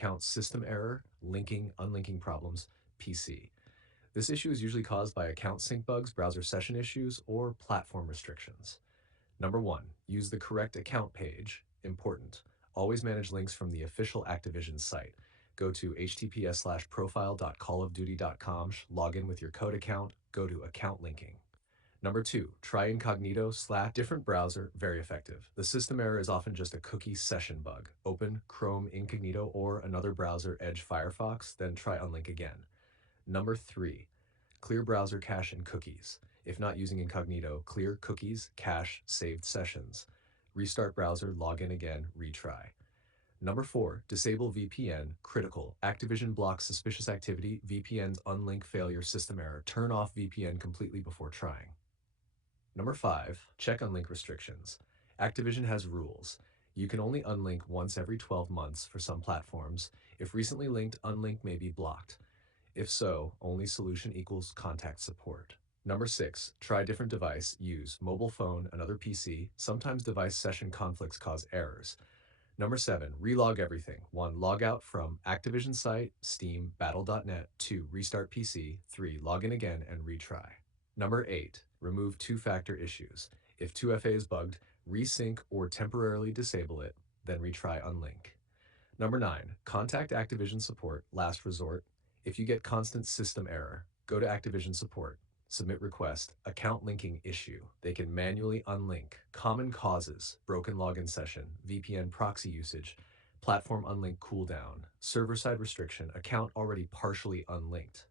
Account system error, linking, unlinking problems, PC. This issue is usually caused by account sync bugs, browser session issues, or platform restrictions. Number 1, use the correct account page. Important. Always manage links from the official Activision site. Go to https:/profile.callofduty.com, log in with your code account, go to account linking. Number 2, try incognito / different browser, very effective. The system error is often just a cookie session bug. Open Chrome incognito or another browser, Edge Firefox, then try unlink again. Number 3, clear browser cache and cookies. If not using incognito, clear cookies, cache, saved sessions. Restart browser, log in again, retry. Number 4, disable VPN, critical. Activision blocks suspicious activity, VPN's unlink failure system error. Turn off VPN completely before trying. Number 5, check unlink restrictions. Activision has rules. You can only unlink once every 12 months for some platforms. If recently linked, unlink may be blocked. If so, only solution equals contact support. Number 6, try different device, use mobile phone, another PC. Sometimes device session conflicts cause errors. Number 7, relog everything. 1, log out from Activision site, Steam, battle.net. 2, restart PC. 3, log in again and retry. Number 8, remove two-factor issues. If 2FA is bugged, resync or temporarily disable it, then retry unlink. Number 9, contact Activision support, last resort. If you get constant system error, go to Activision support. Submit request, account linking issue. They can manually unlink. Common causes, broken login session, VPN proxy usage, platform unlink cooldown, server-side restriction, account already partially unlinked.